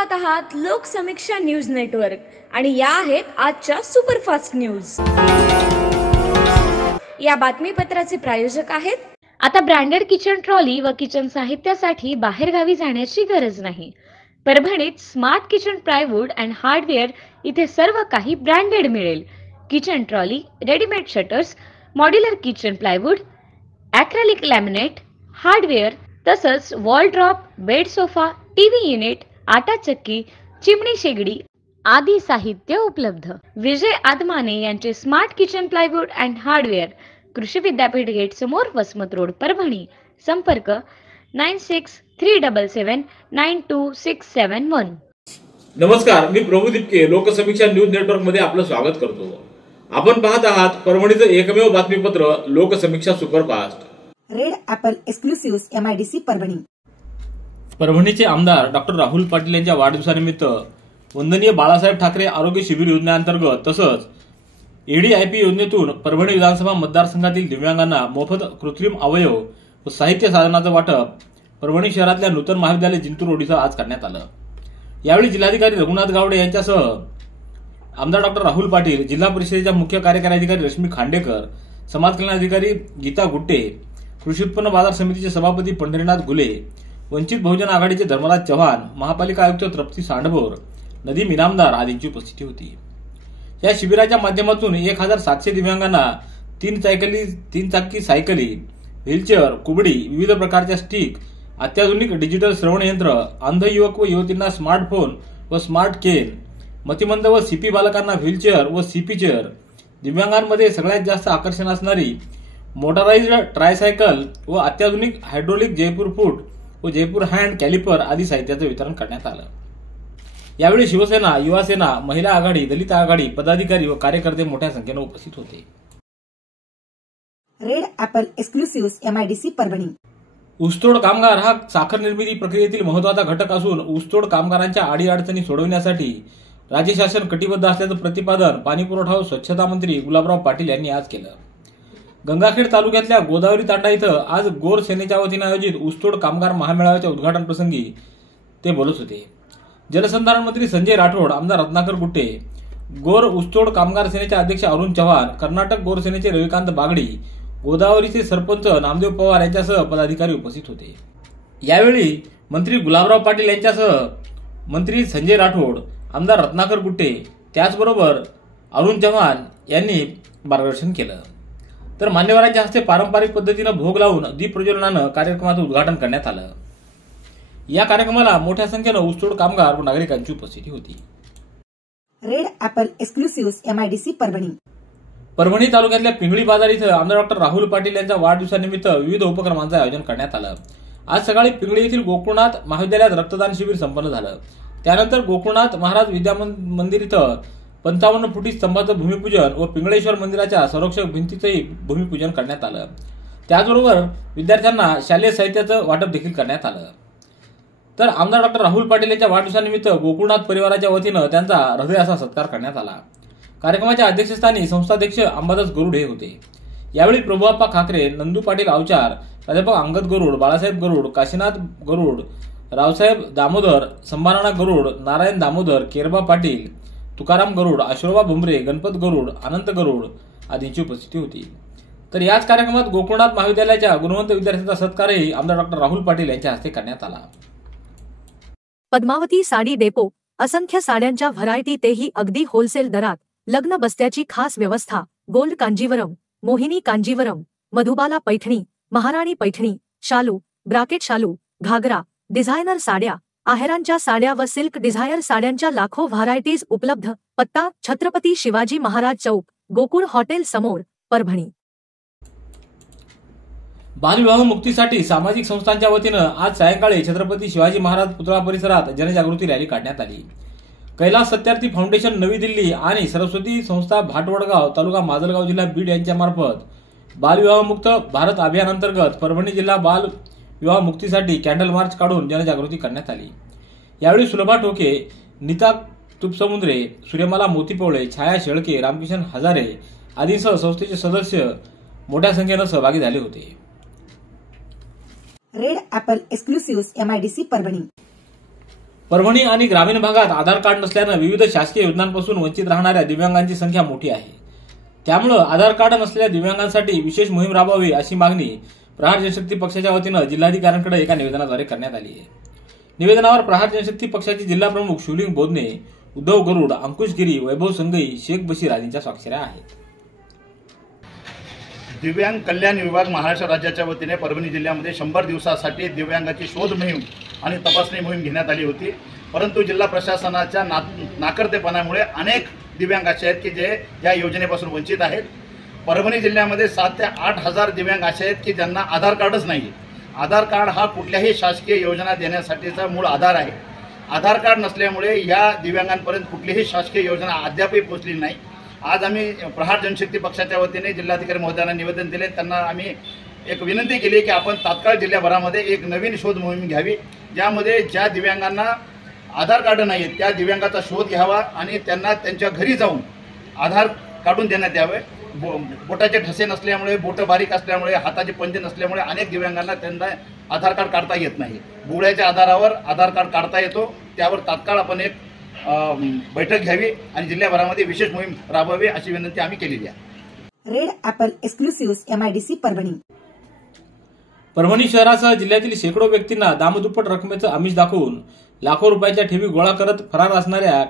पाहत आहात Loksamiksha news network आणि या आहेत आजच्या सुपरफास्ट न्यूज। या बातमीपत्राचे प्रायोजक आहेत। आता ब्रँडेड किचन ट्रॉली व किचन साहित्यासाठी बाहेरगावी जाण्याची गरज नाही। परभणीत smart kitchen plywood and hardware इथे सर्व काही ब्रँडेड मिळेल। Kitchen trolley, readymade shutters, modular kitchen plywood, acrylic laminate, hardware तसंच wall drop, bed sofa, TV unit, आटा चक्की, चिमणी शेगडी आदी साहित्य उपलब्ध। विजय आदमाने यांचे smart kitchen plywood and hardware, कृषी विद्यापीठ गेट समोर, वसमत रोड, परभणी। संपर्क 9637792671। नमस्कार, मी प्रभू दिपके लोकसमीक्षा न्यूज नेटवर्क मध्ये आपलं स्वागत करतो। आपण पाहत आहात परभणीचं एकमेव बातमीपत्र Loksamiksha superfast. Red Apple exclusive MIDC Parbhani. परभणीचे आमदार डॉक्टर राहुल पाटील यांच्या वाढदिवसानिमित्त वंदनीय बाळासाहेब ठाकरे आरोग्य शिबिर योजनेअंतर्गत तसंच ADIP योजनेतून परभणी विधानसभा मतदारसंघातील दिव्यांगांना मोफत कृत्रिम अवयव व साहित्य साधनाचं वाटप परभणी शहरातल्या नूतन महाविद्यालय जिंतूर रोड इथं आज करण्यात आलं। यावेळी जिल्हाधिकारी रघुनाथ गावडे यांच्यासह आमदार डॉक्टर राहुल पाटील, जिल्हा परिषदेच्या मुख्य कार्यकारी अधिकारी रश्मी खांडेकर, समाज कल्याण अधिकारी गीता गुट्टे, कृषी उत्पन्न बाजार समितीचे सभापती पंढरीनाथ गुले, वंचित बहुजन आघाडीचे धर्मराज चव्हाण, महापालिका आयुक्त तृप्ती सांडभोर, नदीम इनामदार आदींची उपस्थिती होती। या शिबिराच्या माध्यमातून 1700 दिव्यांगांना 3 चाकी सायकली, व्हीलचेअर, कुबडी, विविध प्रकारच्या स्टिक, अत्याधुनिक डिजिटल श्रवण यंत्र, अंध युवक व युवतींना स्मार्टफोन व स्मार्ट केन, मतिमंद व CP बालकांना व्हीलचेअर व CP चेअर, दिव्यांगांमध्ये सगळ्यात जास्त आकर्षण असणारी मोटराइज्ड ट्रायसायकल व अत्याधुनिक हायड्रोलिक जयपूर फूट व जयपूर हँड कॅलिपर आदी साहित्याचं वितरण करण्यात आलं। यावेळी शिवसेना, युवासेना, महिला आघाडी, दलित आघाडी, पदाधिकारी व कार्यकर्ते मोठ्या संख्येने उपस्थित होते। Red Apple exclusive MIDC Parbhani. ऊसतोड कामगार हा साखर निर्मिती प्रक्रियेतील महत्त्वाचा घटक असून ऊसतोड कामगारांच्या अडीअडचणी सोडवण्यासाठी राज्य शासन कटिबद्ध असल्याचं प्रतिपादन पाणीपुरवठा व स्वच्छता मंत्री गुलाबराव पाटील यांनी आज केलं। गंगाखेड तालुक्यातल्या गोदावरी तांडा इथं आज गोर सेनेच्या वतीनं आयोजित ऊसतोड कामगार महामेळाव्याच्या उद्घाटन प्रसंगी ते बोलत होते। जलसंधारण मंत्री संजय राठोड, आमदार रत्नाकर गुट्टे, गोर ऊसतोड कामगार सेनेचे अध्यक्ष अरुण चव्हाण, कर्नाटक गोर सेनेचे रविकांत बागडी, गोदावरीचे सरपंच नामदेव पवार यांच्यासह पदाधिकारी उपस्थित होते। यावेळी मंत्री गुलाबराव पाटील यांच्यासह मंत्री संजय राठोड, आमदार रत्नाकर गुट्टे, त्याचबरोबर अरुण चव्हाण यांनी मार्गदर्शन केलं। तर मान्यवरांच्या हस्ते पारंपरिक पद्धतीनं भोग लावून दीप प्रज्वलनानं कार्यक्रमाचं उद्घाटन करण्यात आलं। या कार्यक्रमाला मोठ्या संख्येनं ऊसतोड कामगार व नागरिकांची उपस्थिती होती। Red Apple exclusive MIDC Parbhani. Parbhani तालुक्यातल्या पिंगळी बाजार इथं आमदार डॉक्टर राहुल पाटील यांच्या वाढदिवसानिमित्त विविध उपक्रमांचं आयोजन करण्यात आलं। आज सकाळी पिंगळी येथील गोकुळनाथ महाविद्यालयात रक्तदान शिबिर संपन्न झालं। त्यानंतर गोकुळनाथ महाराज विद्या मंदिर इथं 55 फुटी स्तंभाचं भूमिपूजन व पिंगळेश्वर मंदिराच्या संरक्षक भिंतीचंही भूमिपूजन करण्यात आलं। त्याचबरोबर विद्यार्थ्यांना शालेय साहित्याचं वाटप देखील करण्यात आलं। तर आमदार डॉक्टर राहुल पाटील यांच्या वाढदिवसानिमित्त गोकुळनाथ परिवाराच्या वतीनं त्यांचा हृदय असा सत्कार करण्यात आला। कार्यक्रमाच्या अध्यक्षस्थानी संस्थाध्यक्ष अंबादास गरुड हे होते। यावेळी प्रभुआप्पा खाकरे, नंदू पाटील आवचार, प्राध्यापक अंगद गरुड, बाळासाहेब गरुड, काशीनाथ गरुड, रावसाहेब दामोदर, संभाराणा गरुड, नारायण दामोदर, केरबा पाटील, तुकाराम गरुड, अशोबा भुमरे, गणपत गरुड, अनंत गरुड आदींची उपस्थिती होती। तर याच कार्यक्रमात गोकुळनाथ महाविद्यालयाच्या गुणवंत विद्यार्थ्यांचा सत्कारही आमदार डॉक्टर राहुल पाटील यांच्या हस्ते करण्यात आला। पद्मावती साडी डेपो, असंख्य साड्यांच्या व्हरायटी, तेही अगदी होलसेल दरात। लग्न बस्त्याची खास व्यवस्था, गोल्ड कांजीवरम, मोहिनी कांजीवरम, मधुबाला पैठणी, महाराणी पैठणी, शालू, ब्राकेट शालू, घागरा, डिझायनर साड्या, आहेरांच्या साड्या व सिल्क डिझायर साड्यांच्या लाखो व्हरायटीज उपलब्ध। पत्ता छत्रपती शिवाजी महाराज चौक, गोकुळ हॉटेल समोर, परभणी। बालविवाह मुक्तीसाठी सामाजिक संस्थांच्या वतीनं आज सायंकाळी छत्रपती शिवाजी महाराज पुतळा परिसरात जनजागृती रॅली काढण्यात आली। कैलास सत्यार्थी फाउंडेशन नवी दिल्ली आणि सरस्वती संस्था भाटवडगाव तालुका माजलगाव जिल्हा बीड यांच्या मार्फत बालविवाह मुक्त भारत अभियान अंतर्गत परभणी जिल्हा बाल विवाह मुक्तीसाठी कॅन्डल मार्च काढून जनजागृती करण्यात आली। यावेळी सुलभा टोके, नीता तुपसमुद्रे, सूर्यमाला मोतीपोळे, छाया शेळके, रामकिशन हजारे आदींसह संस्थेचे सदस्य मोठ्या संख्येनं सहभागी झाले होते। Red Apple exclusive MIDC Parbhani. Parbhani आणि ग्रामीण भागात आधार कार्ड नसल्यानं विविध शासकीय योजनांपासून वंचित राहणाऱ्या दिव्यांगांची संख्या मोठी आहे. त्यामुळे आधार कार्ड नसलेल्या दिव्यांगांसाठी विशेष मोहीम राबवावी अशी मागणी प्रहार जनशक्ती पक्षाच्या वतीनं जिल्हाधिकाऱ्यांकडे एका निवेदनाद्वारे करण्यात आली आहे. निवेदनावर प्रहार जनशक्ती पक्षाचे जिल्हा प्रमुख शिवलिंग बोधने, उद्धव गरुड, अंकुश गिरी, वैभव संगई, शेख बशीर आदींच्या स्वाक्षऱ्या आहेत. दिव्यांग कल्याण विभाग महाराष्ट्र राज्याच्या वतीने परभणी जिल्ह्यामध्ये 100 दिवसासाठी दिव्यांगाची शोध मोहीम आणि तपासणी मोहीम घेण्यात आली होती. परंतु जिल्हा प्रशासनाच्या नाकर्तेपणामुळे अनेक दिव्यांग असे आहेत की जे या योजनेपासून वंचित आहेत. परभणी जिल्ह्यामध्ये 7 ते 8 हजार दिव्यांग असे आहेत की ज्यांना आधार कार्डच नाही. आधार कार्ड हा कुठल्याही शासकीय योजना देण्यासाठीचा मूळ आधार आहे. आधार कार्ड नसल्यामुळे या दिव्यांगांपर्यंत कुठलीही शासकीय योजना अद्यापही पोहोचली नाही. आज आम्ही प्रहार जनशक्ती पक्षाच्या वतीने जिल्हाधिकारी महोदयांना निवेदन दिले. त्यांना आम्ही एक विनंती केली की आपण तात्काळ जिल्ह्याभरामध्ये एक नवीन शोध मोहीम घ्यावी, ज्यामध्ये ज्या दिव्यांगांना आधार कार्ड नाही आहेत त्या दिव्यांगाचा शोध घ्यावा आणि त्यांना त्यांच्या घरी जाऊन आधार काढून देण्यात यावे. बोटाचे ठसे नसल्यामुळे, बोटं बारीक असल्यामुळे, हाताचे पंजे नसल्यामुळे अनेक दिव्यांगांना त्यांना आधार कार्ड काढता येत नाही. बुगड्याच्या आधारावर आधार कार्ड काढता येतो. त्यावर तात्काळ आपण एक बैठक घ्यावी आणि जिल्ह्याभरामध्ये विशेष मोहीम राबवावी अशी विनंती आम्ही केलेली आहे. Red Apple exclusive MIDC Parbhani. Parbhani शहरासह जिल्ह्यातील शेकडो व्यक्तींना दामदुप्पट रकमेचं आमिष दाखवून लाखो रुपयाच्या ठेवी गोळा करत फरार असणाऱ्या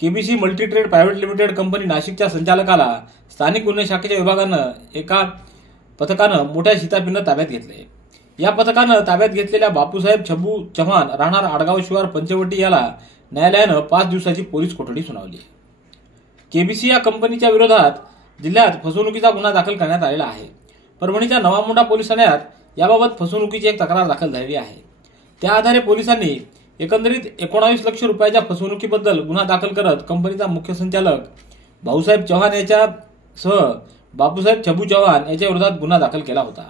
KBC multitrade private limited company नाशिकच्या संचालकाला स्थानिक गुन्हे शाखेच्या विभागानं एका पथकानं मोठ्या शिताफीनं ताब्यात घेतले. या पथकानं ताब्यात घेतलेल्या बापूसाहेब छबू चव्हाण राहणार आडगाव शिवार पंचवटी याला न्यायालयानं 5 दिवसाची पोलीस कोठडी सुनावली. KBC या कंपनीच्या विरोधात जिल्ह्यात फसवणुकीचा गुन्हा दाखल करण्यात आलेला आहे. परभणीच्या नवामुंडा पोलीस ठाण्यात याबाबत फसवणुकीची एक तक्रार दाखल झालेली आहे. त्या आधारे पोलिसांनी एकंदरीत 19 लाख रुपयाच्या फसवणुकीबद्दल गुन्हा दाखल करत कंपनीचा मुख्य संचालक भाऊसाहेब चव्हाण याच्यासह बापूसाहेब छबू चव्हाण याच्या विरोधात गुन्हा दाखल केला होता.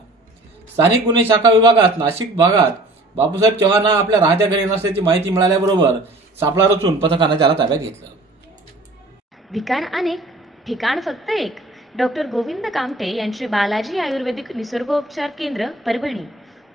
स्थानिक गुन्हे शाखा विभागात नाशिक भागात बापूसाहेब चव्हाण आपल्या राहत्या घरी नसल्याची माहिती मिळाल्याबरोबर सापळा रचून पथकानं त्याला ताब्यात घेतलं. ठिकाण अनेक, ठिकाण फक्त एक. डॉक्टर गोविंद कामटे यांचे बालाजी आयुर्वेदिक निसर्गोपचार केंद्र परभणी.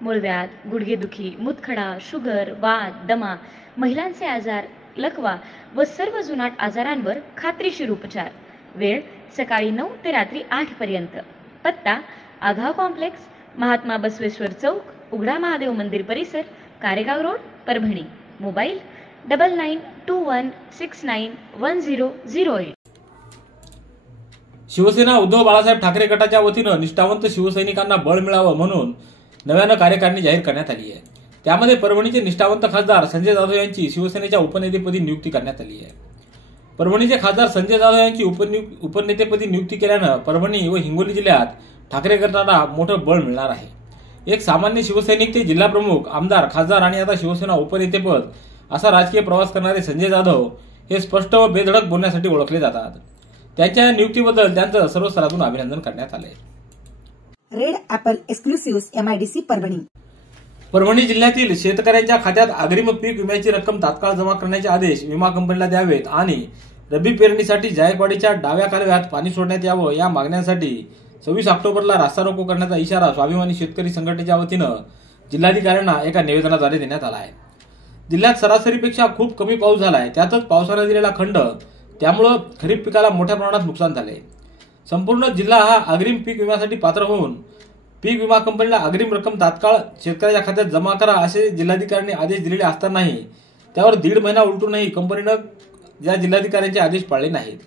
मूळव्याध, गुडघेदुखी, मूतखडा, शुगर, वात, दमा, महिलांचे आजार, लकवा व सर्व जुनाट आजारांवर खात्रीशीर उपचार. वेळ सकाळी 9 ते रात्री 8 पर्यंत. पत्ता आघाव कॉम्प्लेक्स, महात्मा बसवेश्वर चौक, उघडा महादेव मंदिर परिसर, कारेगाव रोड, परभणी. मोबाईल 9921691008. शिवसेना उद्धव बाळासाहेब ठाकरे गटाच्या वतीनं निष्ठावंत शिवसैनिकांना बळ मिळावं म्हणून नव्यानं कार्यकारिणी जाहीर करण्यात आली आहे. त्यामध्ये परभणीचे निष्ठावंत खासदार संजय जाधव यांची शिवसेनेच्या उपनेतेपदी नियुक्ती करण्यात आली आहे. परभणीचे खासदार संजय जाधव यांची उपनेतेपदी नियुक्ती केल्यानं परभणी व हिंगोली जिल्ह्यात ठाकरे गटाला मोठं बळ मिळणार आहे. एक सामान्य शिवसैनिक ते जिल्हा प्रमुख, आमदार, खासदार आणि आता शिवसेना उपनेतेपद असा राजकीय प्रवास करणारे संजय जाधव हे स्पष्ट व बेधडक बोलण्यासाठी ओळखले जातात. त्यांच्या नियुक्तीबद्दल त्यांचं सर्व स्तरातून अभिनंदन करण्यात आले. Red Apple exclusive MIDC Parbhani. Parbhani जिल्ह्यातील शेतकऱ्यांच्या खात्यात अग्रिम पीक विम्याची रक्कम तात्काळ जमा करण्याचे आदेश विमा कंपनीला द्यावेत आणि रब्बी पेरणीसाठी जायकवाडीच्या डाव्या कालव्यात पाणी सोडण्यात यावं या मागण्यांसाठी 26 ऑक्टोबरला रास्ता रोको करण्याचा इशारा स्वाभिमानी शेतकरी संघटनेच्या वतीनं जिल्हाधिकाऱ्यांना एका निवेदनाद्वारे देण्यात आला आहे. जिल्ह्यात सरासरीपेक्षा खूप कमी पाऊस झाला आहे. त्यातच पावसाने दिलेला खंड त्यामुळे खरीप पिकाला मोठ्या प्रमाणात नुकसान झाले. संपूर्ण जिल्हा हा अग्रिम पीक विम्यासाठी पात्र होऊन पीक विमा कंपनीला अग्रिम रक्कम तात्काळ शेतकऱ्याच्या खात्यात जमा करा असे जिल्हाधिकाऱ्यांनी आदेश दिलेले असतानाही त्यावर 1.5 महिना उलटूनही कंपनीनं या जिल्हाधिकाऱ्यांचे आदेश पाळले नाहीत.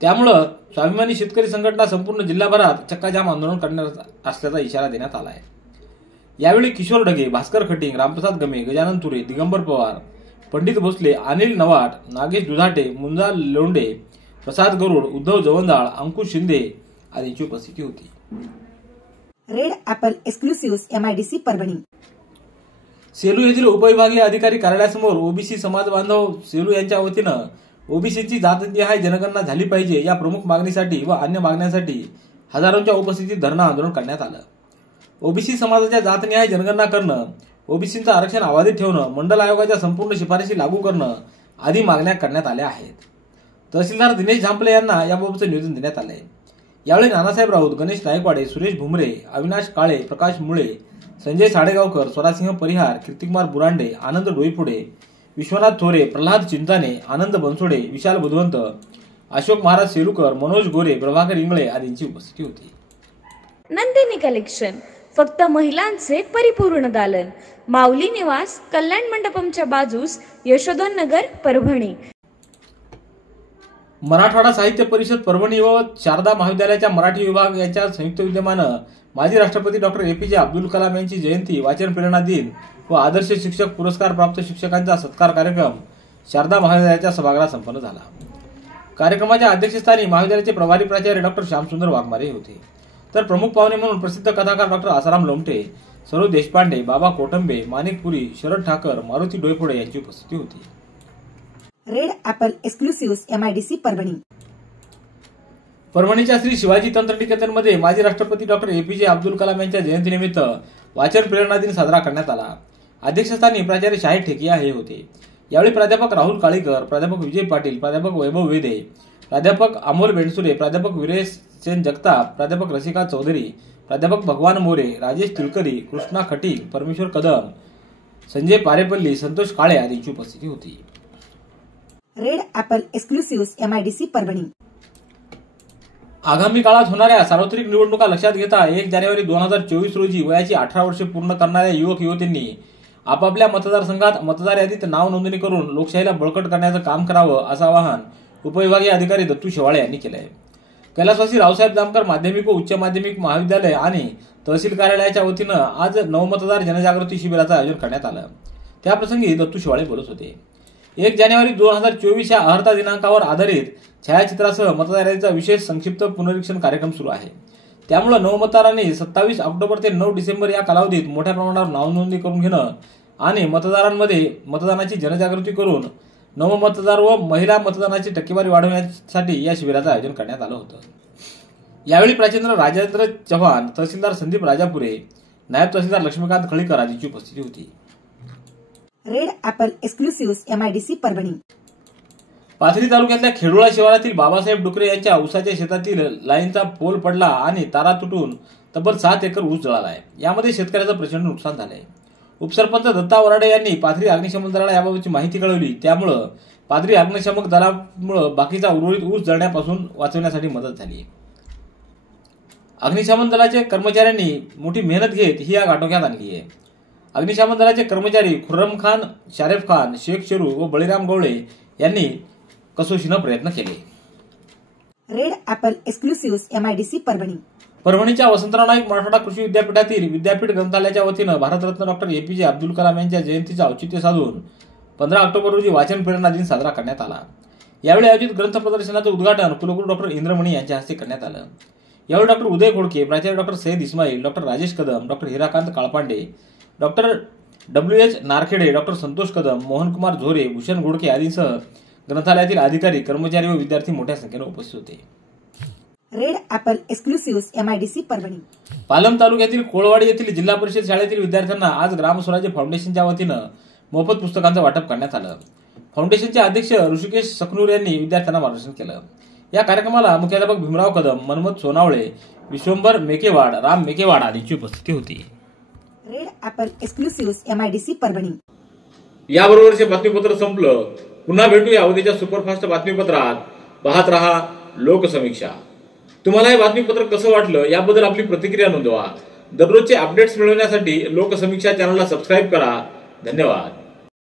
त्यामुळं स्वाभिमानी शेतकरी संघटना संपूर्ण जिल्हाभरात चक्काजाम आंदोलन करणार असल्याचा इशारा देण्यात आला आहे. यावेळी किशोर ढगे, भास्कर खटिंग, रामप्रसाद गमे, गजानन तुरे, दिगंबर पवार, पंडित भोसले, अनिल नवाट, नागेश दुधाटे, मुंजा लोंडे, प्रसाद गरुड, उद्धव जवंदाळ, अंकुश शिंदे आदींची उपस्थिती होती. Red Apple exclusive MIDC Parbhani. Selu येथील उपविभागीय अधिकारी कार्यालयासमोर ओबीसी समाज बांधव सेलू यांच्या वतीनं ओबीसीची जातनिहाय जनगणना झाली पाहिजे या प्रमुख मागणीसाठी व अन्य मागण्यांसाठी हजारोंच्या उपस्थितीत धरणं आंदोलन करण्यात आलं. ओबीसी समाजाच्या जातनिहाय जनगणना करणं, ओबीसींचं आरक्षण अबाधित ठेवणं, मंडल आयोगाच्या संपूर्ण शिफारशी लागू करणं आदी मागण्या करण्यात आल्या आहेत. तहसीलदार दिनेश झांपले यांना याबाबतचं निवेदन देण्यात आलंय. यावेळी नानासाहेब राऊत, गणेश नायकवाडे, सुरेश भुमरे, अविनाश काळे, प्रकाश मुळे, संजय साडेगावकर, स्वरासिंह परिहार, कीर्तिकुमार बुरांडे, आनंद डोईपुडे, विश्वनाथ थोरे, प्रल्हाद चिंताने, आनंद बनसोडे, विशाल बुधवंत, अशोक महाराज सेलुकर, मनोज गोरे, प्रभाकर इंगळे आदींची उपस्थिती होती. नंदिनी कलेक्शन, फक्त महिलांचे परिपूर्ण दालन, माऊली निवास, कल्याण मंडपमच्या बाजूस, यशोधन नगर, परभणी. मराठवाडा साहित्य परिषद परभणी व शारदा महाविद्यालयाच्या मराठी विभाग यांच्या संयुक्त विद्यमानं माजी राष्ट्रपती डॉक्टर APJ अब्दुल कलाम यांची जयंती, वाचन प्रेरणा दिन व आदर्श शिक्षक पुरस्कार प्राप्त शिक्षकांचा सत्कार कार्यक्रम शारदा महाविद्यालयाच्या सभागृहात संपन्न झाला. कार्यक्रमाच्या अध्यक्षस्थानी महाविद्यालयाचे प्रभारी प्राचार्य डॉक्टर श्यामसुंदर वाघमारे होते. तर प्रमुख पाहुणे म्हणून प्रसिद्ध कथाकार डॉक्टर आसाराम लोमटे, सरोज देशपांडे, बाबा कोटंबे, माणिक पुरी, शरद ठाकर, मारुती डोयफोडे यांची उपस्थिती होती. Red apple exclusives MIDC Parbhani. परभणीच्या श्री शिवाजी तंत्रनिकेतनमध्ये माजी राष्ट्रपती डॉक्टर APJ अब्दुल कलाम यांच्या जयंतीनिमित्त वाचन प्रेरणा दिन साजरा करण्यात आला. अध्यक्षस्थानी प्राचार्य शाहीद ठेकिया हे होते. यावेळी प्राध्यापक राहुल काळीकर, प्राध्यापक विजय पाटील, प्राध्यापक वैभव वेदे, प्राध्यापक अमोल बेंडसुरे, प्राध्यापक वीरेश सेन जगताप, प्राध्यापक रसिका चौधरी, प्राध्यापक भगवान मोरे, राजेश तिलकरी, कृष्णा खटीक, परमेश्वर कदम, संजय पारेपल्ली, संतोष काळे आदींची उपस्थिती होती. Red apple exclusives MIDC Parbhani. आगामी काळात होणाऱ्या सार्वत्रिक निवडणुका लक्षात घेता 1 जानेवारी 2024 रोजी वयाची 18 वर्षे पूर्ण करणाऱ्या युवक युवतींनी आपापल्या मतदारसंघात मतदार यादीत नाव नोंदणी करून लोकशाहीला बळकट करण्याचं काम करावं असं आवाहन उपविभागीय अधिकारी दत्तू शेवाळे यांनी केलं आहे. कैलासवासी रावसाहेब जामकर माध्यमिक व उच्च माध्यमिक महाविद्यालय आणि तहसील कार्यालयाच्या वतीनं आज नवमतदार जनजागृती शिबिराचं आयोजन करण्यात आलं. त्याप्रसंगी दत्तू शेवाळे बोलत होते. 1 जानेवारी 2024 या अहर्ता दिनांकावर आधारित छायाचित्रासह मतदार यादीचा विशेष संक्षिप्त पुनरीक्षण कार्यक्रम सुरू आहे. त्यामुळे नवमतदारांनी 27 ऑक्टोबर ते 9 डिसेंबर या कालावधीत मोठ्या प्रमाणावर नाव नोंदणी करून घेणं आणि मतदारांमध्ये मतदानाची जनजागृती करून नवमतदार व महिला मतदानाची टक्केवारी वाढवण्यासाठी या शिबिराचं आयोजन करण्यात आलं होतं. यावेळी प्राचीन राजेंद्र चव्हाण, तहसीलदार संदीप राजापुरे, नायब तहसीलदार लक्ष्मीकांत खळीकर आदींची उपस्थिती होती. Red apple exclusives MIDC Parbhani. Pathri तालुक्यातल्या खेडोळा शिवारातील बाबासाहेब डुकरे यांच्या ऊसाच्या शेतातील लाईनचा पोल पडला आणि तारा तुटून तब्बल 7 एकर ऊस जळाला आहे. यामध्ये शेतकऱ्याचं प्रचंड नुकसान झालंय. उपसरपंच दत्ता वराडे यांनी पाथरी अग्निशमन दलाला याबाबतची माहिती कळवली. त्यामुळं पाथरी अग्निशमक दलामुळे बाकीचा उर्वरित ऊस जळण्यापासून वाचवण्यासाठी मदत झाली. अग्निशमन दलाचे कर्मचाऱ्यांनी मोठी मेहनत घेत ही आग आटोक्यात आणली आहे. अग्निशमन दलाचे कर्मचारी खुर्रम खान, शारेफ खान, शेख शेरू व बळीराम गवळे यांनी कसोशीनं प्रयत्न केले. Red apple exclusives MIDC Parbhani. परभणीच्या वसंतराव नाईक मराठवाडा कृषी विद्यापीठातील विद्यापीठ ग्रंथालयाच्या वतीनं भारतरत्न डॉक्टर APJ अब्दुल कलाम यांच्या जयंतीचं औचित्य साधून 15 ऑक्टोबर रोजी वाचन प्रेरणा दिन साजरा करण्यात आला. यावेळी आयोजित ग्रंथ प्रदर्शनाचं उद्घाटन कुलगुरू डॉक्टर इंद्रमणी यांच्या हस्ते करण्यात आलं. यावेळी डॉक्टर उदय खोडके, प्राचार्य doctor Sayyad Ismail, doctor Rajesh Kadam, doctor Hirakant Kalpande, doctor WH Narkhede, doctor Santosh Kadam, Mohankumar Zore, Bhushan Ghodke आदींसह ग्रंथालयातील अधिकारी, कर्मचारी व विद्यार्थी मोठ्या संख्येने उपस्थित होते. Red apple exclusives MIDC Parbhani. Palam तालुक्यातील कोळवाडी येथील जिल्हा परिषद शाळेतील विद्यार्थ्यांना आज ग्रामस्वराज्य फाउंडेशनच्या वतीनं मोफत पुस्तकांचं वाटप करण्यात आलं. फाउंडेशनचे अध्यक्ष ऋषिकेश सकनूर यांनी विद्यार्थ्यांना मार्गदर्शन केलं. या कार्यक्रमाला मुख्याध्यापक भीमराव कदम, मनमथ सोनावळे, विश्वंभर मेकेवाड, राम मेकेवाड आदींची उपस्थिती होती. Red apple exclusives MIDC Parbhani. याबरोबरचे बातमीपत्र संपलं. पुन्हा भेटूया उद्याच्या सुपरफास्ट बातमीपत्रात. पाहत रहा लोकसमीक्षा. तुम्हाला हे बातमीपत्र कसं वाटलं याबद्दल आपली प्रतिक्रिया नोंदवा. दररोजचे अपडेट्स मिळवण्यासाठी लोकसमीक्षा चॅनलला सबस्क्राईब करा. धन्यवाद.